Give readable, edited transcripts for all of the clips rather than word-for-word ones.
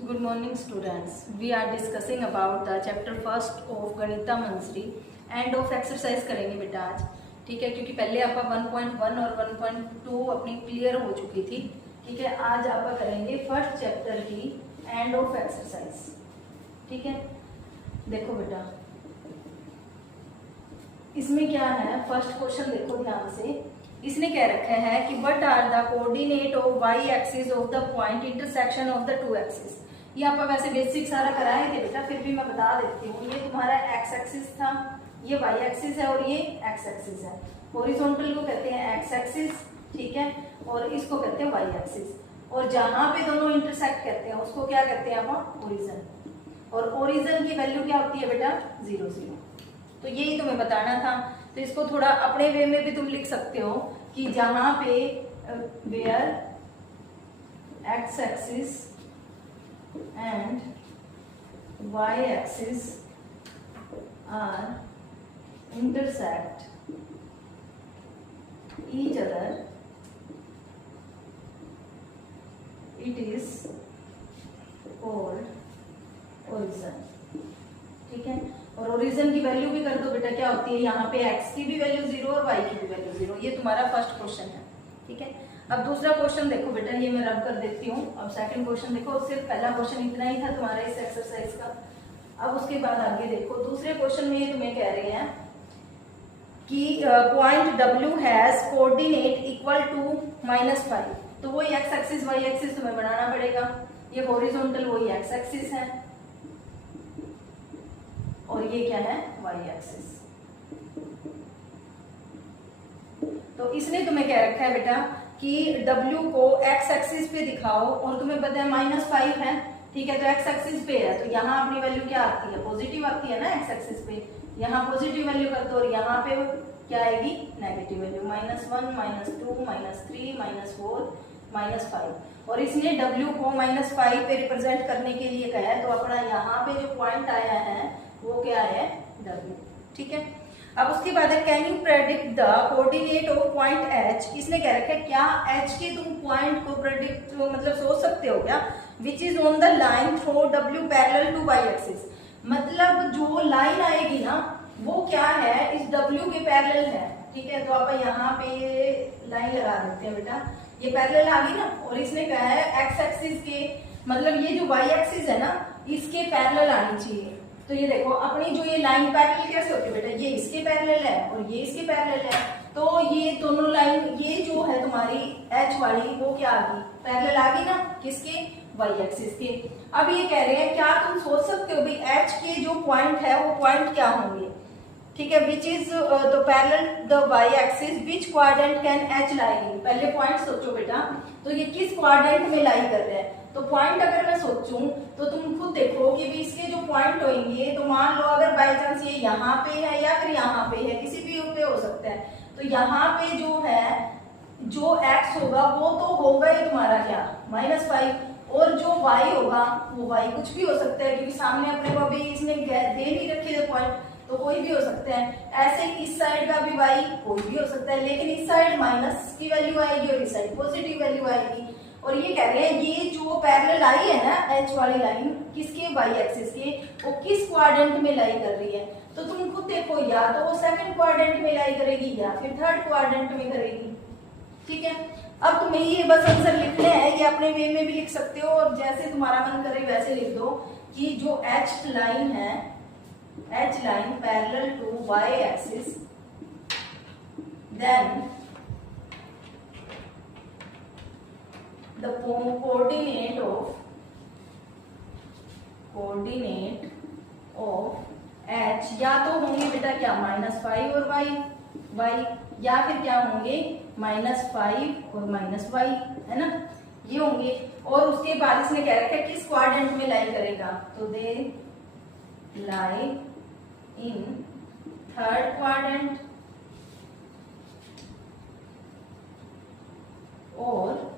Good morning students. We are discussing about the chapter first of Ganita Manjari end of exercise करेंगे बेटा आज। ठीक है, क्योंकि पहले आपका 1.1 और 1.2 अपनी क्लियर हो चुकी थी। ठीक है, आज आप करेंगे फर्स्ट चैप्टर की एंड ऑफ एक्सरसाइज। ठीक है, देखो बेटा इसमें क्या है, फर्स्ट क्वेश्चन देखो ध्यान से। इसने कह रखा है कि what are the coordinate of y axis of the point intersection of the two axis. ये आप वैसे बेसिक सारा कराए थे बेटा, फिर भी मैं बता देती हूँ। ये तुम्हारा एक्स एक्सिस था, ये वाई एक्सिस है और ये एक्स एक्सिस है। हॉरिजॉन्टल को कहते हैं एक्स एक्सिस, ठीक है, और इसको कहते हैं वाई एक्सिस। और जहां पे दोनों इंटरसेक्ट करते हैं उसको क्या कहते हैं आप, ओरिजिन। और ओरिजिन की वैल्यू क्या होती है बेटा, 0 0। तो यही तुम्हें बताना था। तो इसको थोड़ा अपने वे में भी तुम लिख सकते हो कि जहां पे where x axis and y axis are intersect each other, it is called origin. ठीक है, और ओरिजिन की वैल्यू भी कर दो बेटा, क्या होती है यहाँ पे x की भी वैल्यू 0 और y की भी वैल्यू 0। ये तुम्हारा फर्स्ट क्वेश्चन है। ठीक है, अब दूसरा क्वेश्चन देखो बेटा, ये मैं रब कर देती हूँ। अब सेकंड क्वेश्चन देखो, सिर्फ पहला क्वेश्चन इतना ही था तुम्हारा इस एक्सरसाइज का। अब उसके बाद आगे देखो, दूसरे क्वेश्चन में ये तुम्हें कह रहे हैं कि point W has coordinate equal to -5। तो वही एक्स एक्सिस वाई एक्सिस तुम्हें बनाना पड़ेगा। ये हॉरिजॉन्टल वही एक्स एक्सिस है और ये क्या है, वाई एक्सिस। तो इसने तुम्हें कह रखा है बेटा कि W को एक्स एक्सिस पे दिखाओ और तुम्हें पता है -5 है। ठीक है, तो एक्स एक्सिस पे है तो यहाँ अपनी वैल्यू क्या आती है, पॉजिटिव आती है ना एक्स एक्सिस पे। यहाँ पॉजिटिव वैल्यू कर दो और यहाँ पे क्या आएगी, नेगेटिव वैल्यू, -1 -2 -3 -4 -5। और इसने W को -5 पे रिप्रेजेंट करने के लिए कहा है, तो अपना यहाँ पे जो पॉइंट आया है वो क्या है, W। ठीक है, अब उसके बाद है can you predict the coordinate of point H। इसने कह रखा है क्या H के तुम पॉइंट को प्रेडिक्ट मतलब सोच सकते हो क्या, which is on the line through W parallel to y axis. मतलब जो लाइन आएगी ना वो क्या है, इस W के पैरेलल है। ठीक है, तो आप यहाँ पे लाइन लगा देते हैं बेटा, ये पैरेलल आ गई ना। और इसने कहा है एक्स एक्सिस के मतलब ये जो वाई एक्सिस है ना इसके पैरेलल आनी चाहिए। तो ये देखो अपनी जो ये लाइन पैरेलल कैसे होती है बेटा, ये इसके पैरेलल है और ये इसके पैरेलल है। तो ये दोनों लाइन ये जो है तुम्हारी H वाली वो क्या आ गई, पैरेलल आ गई ना, किसके, वाई एक्सिस के। अब ये कह रहे हैं क्या तुम सोच सकते हो भाई H के जो पॉइंट है वो पॉइंट क्या होंगे। ठीक है, which is to parallel the y axis which quadrant can H lie in. पहले पॉइंट सोचो बेटा, तो ये किस क्वाड्रेंट में लाई कर रहे हैं। तो पॉइंट अगर मैं सोचूं तो तुम खुद देखो कि भी इसके जो पॉइंट होंगे, तो मान लो अगर बाय चांस ये यहाँ पे है या फिर यहाँ पे है, किसी भी पे हो सकता है। तो यहाँ पे जो है जो x होगा वो तो होगा ही तुम्हारा क्या, -5। और जो y होगा वो y कुछ भी हो सकता है, क्योंकि सामने अपने को अभी इसने दे नहीं रखे थे पॉइंट, तो कोई भी हो सकता है। ऐसे इस साइड का भी y कोई भी हो सकता है, लेकिन इस साइड माइनस की वैल्यू आएगी और इस साइड पॉजिटिव वैल्यू आएगी। और ये कह रहे हैं ये जो पैरेलल आई है ना H वाली लाइन किसके, वाई एक्सिस के, वो किस क्वाड्रेंट में लाई कर रही है। तो तुम खुद देखो, या तो वो सेकंड क्वाड्रेंट में लाई करेगी या फिर थर्ड क्वाड्रेंट में करेगी। ठीक है, अब तुम्हें ये बस आंसर लिखने हैं, ये अपने वे में भी लिख सकते हो और जैसे तुम्हारा मन करे वैसे लिख दो कि जो H लाइन है, H line parallel to y axis, then the coordinate of H या तो होंगे बेटा क्या, -5 और y, या फिर क्या होंगे -5 और -y, है ना, ये होंगे। और उसके बाद इसने कह रखा है किस क्वाड्रेंट में लाई करेगा, तो दे लाई इन थर्ड क्वाड्रेंट और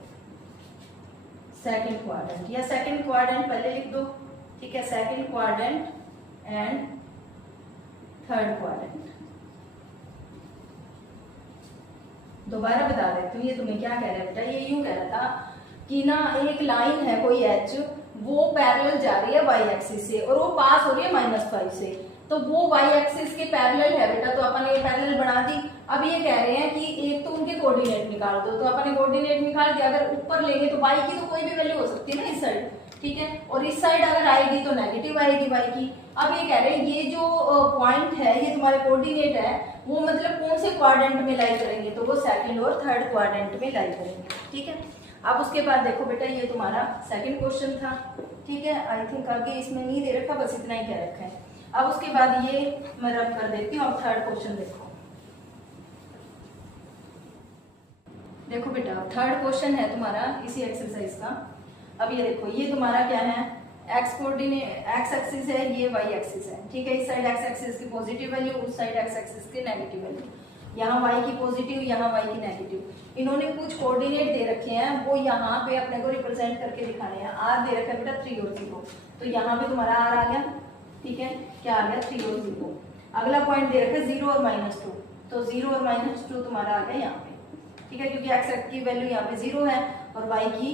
सेकंड क्वाड्रेंट, या सेकंड क्वाड्रेंट पहले लिख दो। ठीक है, second quadrant and third quadrant. दोबारा बता देती हूँ, ये तुम्हें क्या कह रहा है बेटा, ये यूं कह रहा था कि ना एक लाइन है कोई एच, वो पैरेलल जा रही है वाई एक्सिस से और वो पास हो रही है -5 से, तो वो वाई एक्सिस के पैरेलल है बेटा, तो अपन ये पैरेलल बना दी। अब ये कह रहे हैं कि एक तो उनके कोऑर्डिनेट निकाल दो, तो अपन ने कोऑर्डिनेट निकाल दिया। अगर ऊपर लेंगे तो वाई की तो कोई भी वैल्यू हो सकती है ना इस साइड, ठीक है, और इस साइड अगर आएगी तो नेगेटिव आएगी वाई की। अब ये कह रहे हैं ये जो पॉइंट है ये तुम्हारे कोऑर्डिनेट है, वो मतलब कौन से क्वाड्रेंट में लाई करेंगे, तो वो सेकंड और थर्ड क्वाड्रेंट में लाई करेंगे, ठीक है। अब उसके बाद देखो बेटा ये तुम्हारा सेकंड क्वेश्चन था, ठीक है। आई थिंक आगे इसमें नहीं दे रखा, बस इतना ही कह रखा है। अब उसके बाद ये मैं रब कर देती हूँ। अब थर्ड क्वेश्चन देखो बेटा, थर्ड क्वेश्चन है तुम्हारा इसी एक्सरसाइज का। अब ये देखो, ये तुम्हारा क्या है, एक्स कोऑर्डिनेट, एक्स एक्सिस है, ये वाई एक्सिस है, ठीक है। इस साइड एक्स एक्सिस की पॉजिटिव वैल्यू, उस साइड एक्स एक्सिस की नेगेटिव वैल्यू, यहाँ वाई की पॉजिटिव, यहाँ वाई की नेगेटिव। इन्होंने कुछ कोऑर्डिनेट दे रखे हैं, वो यहाँ पे अपने को रिप्रेजेंट करके दिखाने हैं। आर दे रखा है बेटा 3 और 0, तो यहाँ पे तुम्हारा आर आ गया, ठीक है, क्या आ गया 3 और 0। अगला पॉइंट दे रखा है 0 और -2, तो 0 और -2 तुम्हारा आ गया यहाँ पे, ठीक है, क्योंकि एक्स की वैल्यू यहाँ पे 0 है और वाई की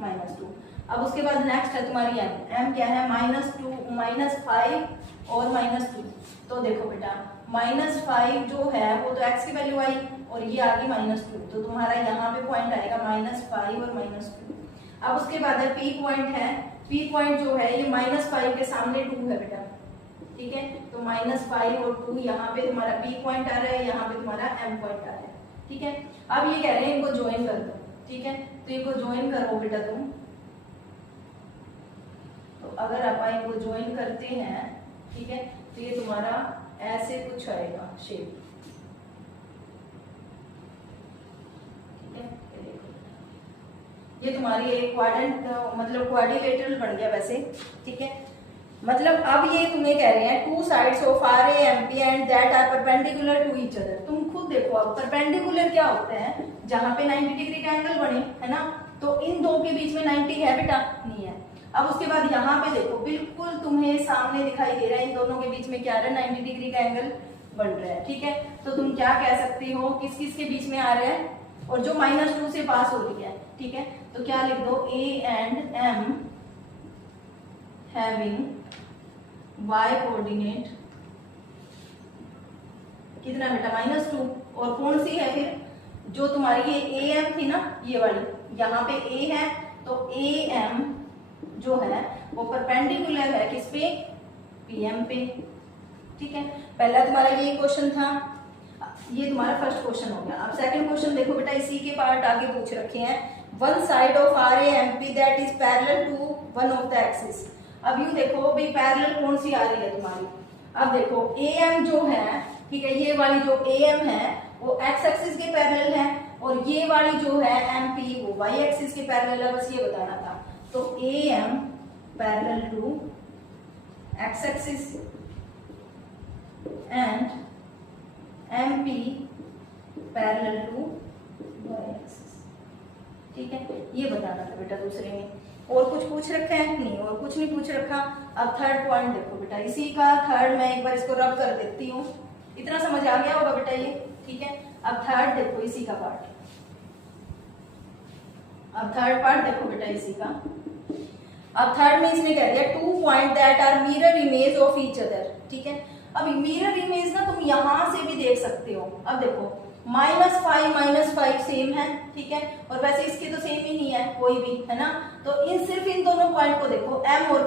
-2। अब उसके बाद नेक्स्ट है तुम्हारी एम क्या है, -2, -5 और -2। तो देखो बेटा -5 जो है वो तो x की वैल्यू आई और ये आ गई -2, तो तुम्हारा यहाँ पे पॉइंट आएगा -5 और -2। अब उसके बाद है पी पॉइंट है, पी पॉइंट जो है ये -5 के सामने 2 है बेटा, ठीक है, तो -5 और 2 यहाँ पे तुम्हारा पी पॉइंट आ रहा है, यहाँ पे तुम्हारा एम पॉइंट आ रहा है, ठीक है। अब ये कह रहे हैं इनको ज्वाइन कर दो, ठीक है, तो इनको ज्वाइन करो बेटा तुम। तो अगर आप इनको ज्वाइन करते हैं, ठीक है, तो ये तुम्हारा ऐसे कुछ आएगा शेप, ठीक है। ये तुम्हारी एक क्वाड्रेंट मतलब क्वाड्रिलेटरल बन गया वैसे, ठीक है। मतलब अब ये तुम्हें कह रहे हैं 2 sides of R A M P and that are perpendicular to each other. तुम खुद देखो, अब परपेंडिकुलर क्या होते हैं, जहां पे 90 डिग्री का एंगल बने, है ना, तो इन दो के बीच में 90 है बेटा, नहीं है। अब उसके बाद यहाँ पे देखो, बिल्कुल तुम्हें सामने दिखाई दे रहा है इन दोनों के बीच में क्या आ रहा है, 90 डिग्री का एंगल बन रहा है, ठीक है। तो तुम क्या कह सकते हो, किस किस के बीच में आ रहा है, और जो -2 से पास हो रही है, ठीक है, तो क्या लिख दो, A and am having y coordinate कितना बेटा, -2, और कौन सी है फिर, जो तुम्हारी ये ए एम थी ना, ये वाली, यहाँ पे ए है, तो ए एम जो है वो परपेंडिकुलर है किस पे, पीएम पे, ठीक है। पहला तुम्हारा ये क्वेश्चन था, ये तुम्हारा फर्स्ट क्वेश्चन हो गया। अब सेकंड क्वेश्चन देखो बेटा, इसी के पार्ट आगे पूछ रखे हैं, one side of R A M P that is parallel to one of the axis. अब यू देखो भाई पैरेलल कौन सी आ रही है तुम्हारी। अब देखो ए एम जो है, ठीक है, ये वाली जो ए एम है वो एक्स एक्सिस के पैरेलल है, और ये वाली जो है एम पी वो वाई एक्सिस के पैरेलल है, बस ये बताना था। तो A M parallel to x axis and M P parallel to y axis, ठीक है, ये बताना था बेटा दूसरे में। और कुछ पूछ रखा है, नहीं, और कुछ नहीं पूछ रखा। अब थर्ड पॉइंट देखो बेटा, इसी का थर्ड, मैं एक बार इसको रब कर देती हूँ, इतना समझ आ गया होगा बेटा ये, ठीक है। अब थर्ड देखो इसी का पार्ट, अब थर्ड पार्ट देखो बेटा इसी का। अब थर्ड में इसने कह दिया 2 point that are mirror image of each other, ठीक है। अब मिरर इमेज ना तुम यहां से भी देख सकते हो। अब देखो -5 सेम है, ठीक है, और वैसे इसके तो सेम ही नहीं है कोई भी, है ना। तो इन सिर्फ इन दोनों पॉइंट को देखो, एम और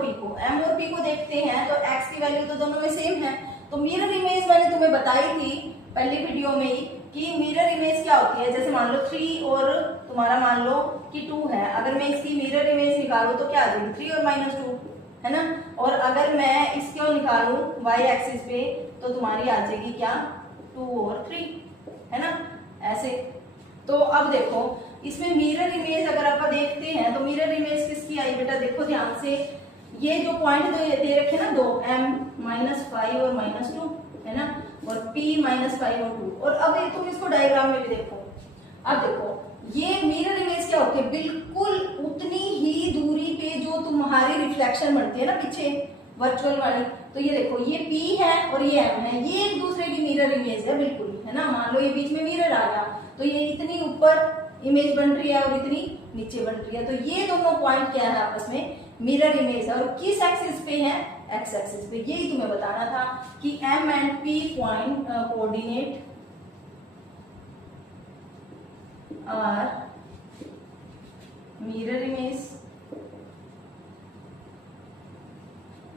पी को देखते हैं, तो एक्स की वैल्यू तो दोनों में सेम है। तो मिरर इमेज मैंने तुम्हें बताई थी पहली वीडियो में ही कि मिरर इमेज क्या होती है। जैसे मान लो 3 और तुम्हारा मान लो कि 2 है, अगर मैं इसकी मिरर इमेज निकालू तो क्या आ जाएगी, 3 और -2, है ना। और अगर मैं इसको निकालू y एक्सिस पे तो तुम्हारी आ जाएगी क्या, 2 और 3, है ना, ऐसे। तो अब देखो इसमें मिरर इमेज अगर आप देखते हैं तो मिरर इमेज किसकी आई बेटा, देखो ध्यान से, ये जो पॉइंट दे रखे ना दो, m -5 और -2, है ना, और p -5 और 2। और अब तुम इसको डायग्राम में भी देखो। अब देखो ये मिरर इमेज क्या होती है, बिल्कुल उतनी ही दूरी पे जो तुम्हारी रिफ्लेक्शन बनती है ना पीछे वर्चुअल वाली। तो ये देखो ये p है और ये m है, ये एक दूसरे की मिरर इमेज है बिल्कुल, है ना। मान लो ये बीच में मिरर आ गया तो ये इतनी ऊपर इमेज बन रही है और इतनी नीचे बढ़ रही है। तो ये दोनों पॉइंट क्या है, आपस में मिरर इमेज है। और किस एक्सिस पे है, एक्स एक्सिस पे। यही तुम्हें बताना था कि M and P point coordinate are mirror image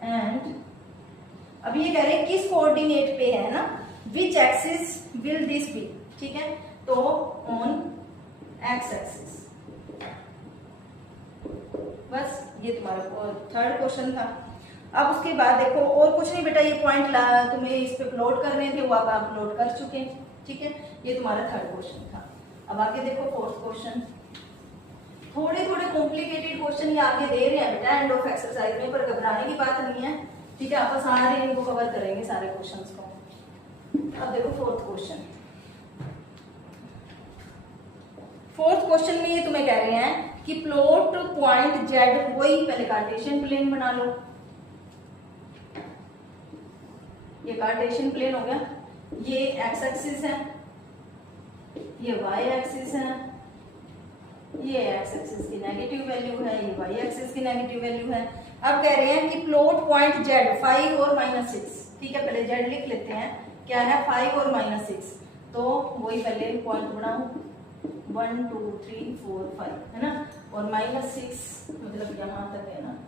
and अब ये कह रहे हैं किस कोऑर्डिनेट पे है ना, which axis will this be, ठीक है। तो ऑन एक्स एक्सिस। बस ये तुम्हारा थर्ड क्वेश्चन था। अब उसके बाद देखो और कुछ नहीं बेटा, ये पॉइंट तुम्हें इस पे प्लॉट करने थे, वो आप अपलोड कर चुके हैं, ठीक है। ये तुम्हारा थर्ड क्वेश्चन था। अब आगे देखो फोर्थ क्वेश्चन। थोड़े थोड़े कॉम्प्लिकेटेड क्वेश्चन ये आगे दे रहे हैं बेटा एंड ऑफ एक्सरसाइज में, पर घबराने की बात नहीं है, ठीक है। आप सारे इनको कवर करेंगे सारे क्वेश्चंस को। अब देखो फोर्थ क्वेश्चन। फोर्थ क्वेश्चन में ये तुम्हें कह रहे हैं कि प्लॉट पॉइंट जेड, वही पहले कार्टेशियन प्लेन बना लो। ये कार्टेशियन प्लेन हो गया, ये एक्स एक्सिस है, ये वाई एक्सिस है, ये एक्स एक्सिस की नेगेटिव वैल्यू है, ये वाई एक्सिस की नेगेटिव वैल्यू है। अब कह रहे हैं कि प्लॉट पॉइंट जेड 5 और -6, ठीक है। पहले जेड लिख लेते हैं, क्या है 5 और -6। तो वही पहले पॉइंट बनाओ 1 2 3 4 5, है ना। और -6 मतलब यहां तक है ना।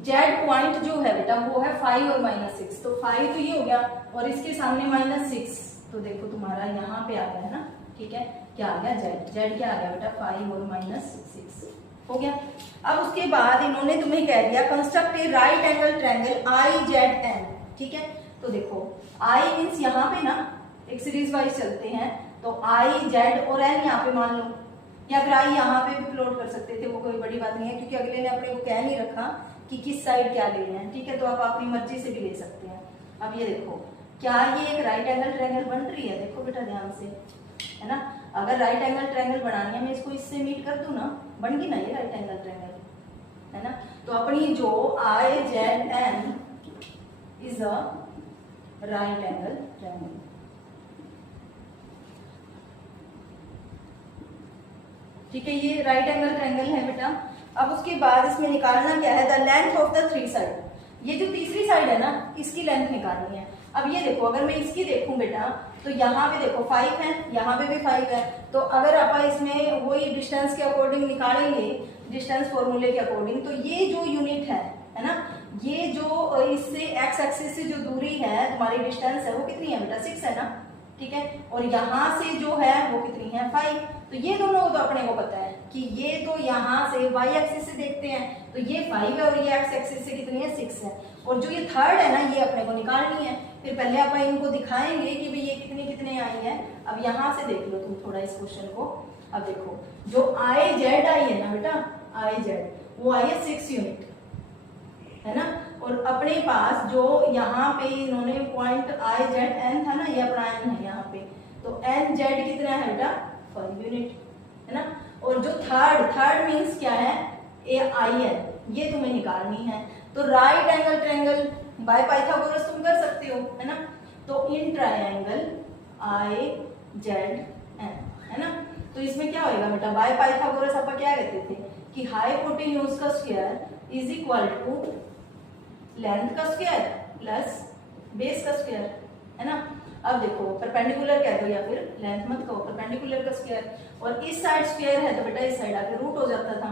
जेड पॉइंट जो है बेटा वो है 5 और -6, तो 5 तो ये हो गया और इसके सामने -6, तो देखो तुम्हारा यहाँ पे आ गया है ना, ठीक है। क्या आ गया, जेड। जेड क्या आ गया बेटा 5 और -6 हो गया। अब उसके बाद इन्होंने तुम्हें कह दिया construct a right angle triangle I Z N, ठीक है। तो देखो आई मीन्स यहाँ पे ना एक सीरीज वाइज चलते हैं, तो आई जेड और एन यहाँ पे मान लो, या फिर आई यहाँ पे भी प्लॉट कर सकते थे, वो कोई बड़ी बात नहीं है, क्योंकि अगले ने अपने को कह नहीं रखा कि किस साइड क्या ले रहे हैं, ठीक है। तो आप अपनी मर्जी से भी ले सकते हैं। अब ये देखो क्या ये एक राइट एंगल ट्रायंगल बन रही है, देखो बेटा ध्यान से, है ना। अगर राइट एंगल ट्रायंगल बनानी है, मैं इसको इससे मीट कर दूं ना, बन गई ना ये राइट एंगल ट्रायंगल, है ना। तो अपनी जो I Z N is a right angle triangle, ठीक है। ये राइट एंगल ट्रायंगल है बेटा। अब उसके बाद इसमें निकालना क्या है, the length of the 3 side. ये जो तीसरी साइड है ना, इसकी लेंथ निकालनी है। अब ये देखो अगर मैं इसकी देखूं बेटा, तो यहाँ पे देखो 5 है, यहाँ पे भी 5 है। तो अगर आप इसमें वही डिस्टेंस के अकॉर्डिंग निकालेंगे, डिस्टेंस फॉर्मूले के अकॉर्डिंग, तो ये जो यूनिट है ना, ये जो इससे एक्स एक्सिस से जो दूरी है तुम्हारी डिस्टेंस है, वो कितनी है बेटा 6 है ना, ठीक है। और यहाँ से जो है वो कितनी है 5। तो ये दोनों को तो अपने को पता है कि ये तो यहाँ से y एक्सिस से देखते हैं, तो ये 5 है, और ये x एक्सिस से कितनी है 6 है। और जो ये थर्ड है ना, ये अपने को निकालनी है। फिर पहले आप इनको दिखाएंगे कि भाई ये कितने कितने आई है। अब यहाँ से देख लो तुम थोड़ा इस क्वेश्चन को। अब देखो जो आई जेड आई है ना बेटा, आई जेड वो आई है 6 यूनिट, है ना। और अपने पास जो यहाँ पे इन्होंने पॉइंट आई जेड एन था ना, ये अपना एन है यहाँ पे, तो एन जेड कितना है बेटा 5 यूनिट, है ना। और जो थर्ड मीन्स क्या है, ए आई है, ये तुम्हें निकालनी है। तो right angle triangle by Pythagoras तुम कर सकते हो, है ना। तो इन ट्रायंगल आई जेड एन, है ना। तो इसमें क्या होगा बेटा, बाय पाइथागोरस अपन क्या कहते थे कि हाइपोटेन्यूज का square is equal to length का स्क्वायर प्लस बेस का स्क्वायर, है ना। अब देखो परपेंडिकुलर कह दो या फिर लेंथ मत कहो, परपेंडिकुलर का स्क्वायर। और इस साइड स्क्वायर है तो बेटा इस साइड आके रूट हो जाता था,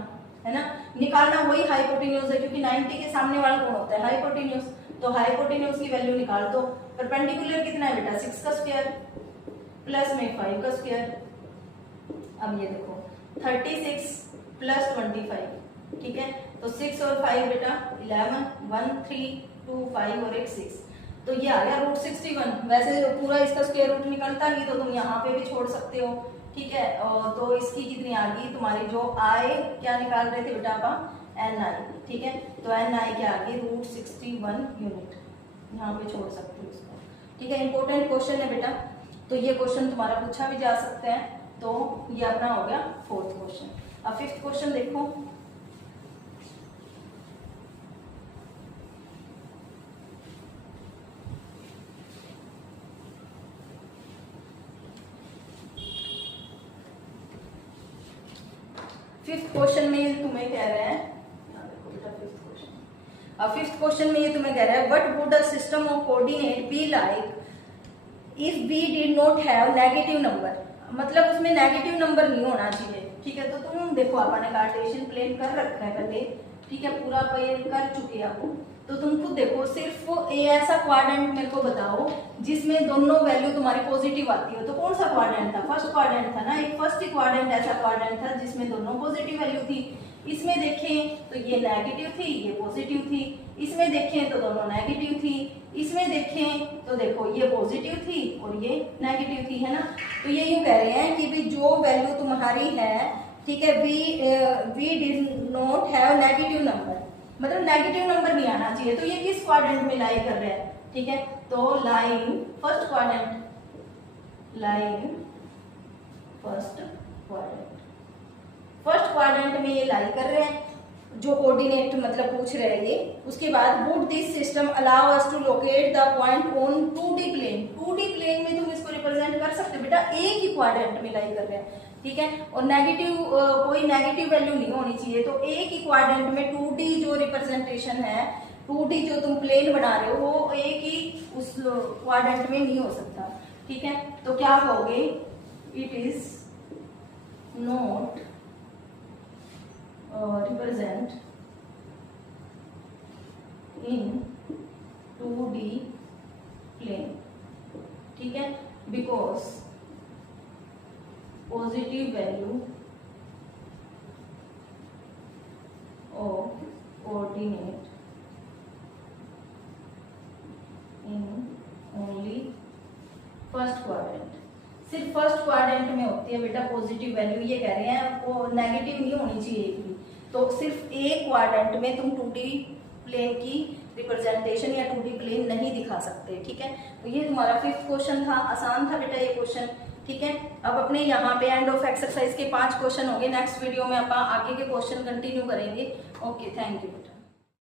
है ना। निकालना वही हाइपोटेन्यूज है, क्योंकि 90 के सामने वाला कौन होता है, हाइपोटेन्यूज। तो हाइपोटेन्यूज की वैल्यू निकाल दो। परपेंडिकुलर कितना है बेटा 6 का स्क्वायर प्लस में 5 का स्क्वायर। अब ये देखो 36 प्लस 25, ठीक है। तो 6 और 5 बेटा 11, 1 3 2 5 और 1 6, तो ये आ गया रूट 61। वैसे पूरा इसका स्क्वायर रूट निकलता नहीं, तो तुम यहाँ पे भी छोड़ सकते हो, ठीक है। और तो इसकी कितनी आ गई तुम्हारी, जो आई क्या निकाल रहे थे बेटा आप एन आई, ठीक है। तो एन आई क्या आ गई रूट 61 यूनिट, यहाँ पे छोड़ सकते हो इसको, ठीक है। इंपॉर्टेंट क्वेश्चन है बेटा। तो ये क्वेश्चन तुम्हारा पूछा भी जा सकता है। तो ये अपना हो गया फोर्थ क्वेश्चन। अब फिफ्थ क्वेश्चन देखो। फिफ्थ क्वेश्चन में ये तुम्हें कह रहे हैं, फिफ्थ क्वेश्चन में ये तुम्हें कह रहा है what would the system of coordinate be like if be did not have negative number. मतलब उसमें नेगेटिव नंबर नहीं होना चाहिए, ठीक है। तो तुम देखो आपने कार्टेशियन प्लेन कर रखा है पहले, ठीक है, पूरा प्लेन कर चुके हैं आप। तो तुम खुद देखो, सिर्फ ऐसा क्वाड्रेंट मेरे को बताओ जिसमें दोनों वैल्यू तुम्हारी पॉजिटिव आती हो। तो कौन सा क्वाड्रेंट था? फर्स्ट क्वाड्रेंट था ना, एक फर्स्ट ही क्वाड्रेंट ऐसा क्वाड्रेंट था जिसमें दोनों पॉजिटिव वैल्यू थी। इसमें देखें तो ये नेगेटिव थी, ये पॉजिटिव थी। इसमें देखें तो दोनों नेगेटिव थी। इसमें देखें तो देखो ये पॉजिटिव थी और ये नेगेटिव थी, है ना। तो ये यूं कह रहे हैं कि भी जो वैल्यू तुम्हारी है, ठीक है, we did not have negative number, मतलब नेगेटिव नंबर नहीं आना चाहिए। तो ये किस क्वाड्रेंट में लाई कर रहे हैं, ठीक है। तो line first quadrant, line first quadrant, first quadrant में ये लाई कर रहे हैं जो कोऑर्डिनेट मतलब पूछ रहे हैं ये। उसके बाद would this system allow us to locate the point on 2D plane. 2D plane में तुम इसको रिप्रेजेंट कर सकते हो बेटा, एक ही क्वाड्रेंट में लाई कर रहे हैं, ठीक है। और नेगेटिव कोई नेगेटिव वैल्यू नहीं होनी चाहिए। तो एक ही क्वाड्रेंट में 2D जो रिप्रेजेंटेशन है, 2D जो तुम प्लेन बना रहे हो वो एक ही उस क्वाड्रेंट में नहीं हो सकता, ठीक है। तो क्या कहोगे? It is not represent in 2D plane, ठीक है, because positive value of coordinate in only first quadrant। सिर्फ फर्स्ट क्वाड्रेंट में होती है बेटा पॉजिटिव वैल्यू, ये कह रहे हैं, वो नेगेटिव नहीं होनी चाहिए एक भी। तो सिर्फ एक क्वाड्रेंट में तुम 2D प्लेन की रिप्रेजेंटेशन या 2D प्लेन नहीं दिखा सकते, ठीक है। तो ये तुम्हारा फिफ्थ क्वेश्चन था, आसान था बेटा ये क्वेश्चन, ठीक है। अब अपने यहाँ पे एंड ऑफ एक्सरसाइज के 5 क्वेश्चन होंगे। नेक्स्ट वीडियो में अपन आगे के क्वेश्चन कंटिन्यू करेंगे। ओके, थैंक यू बेटा।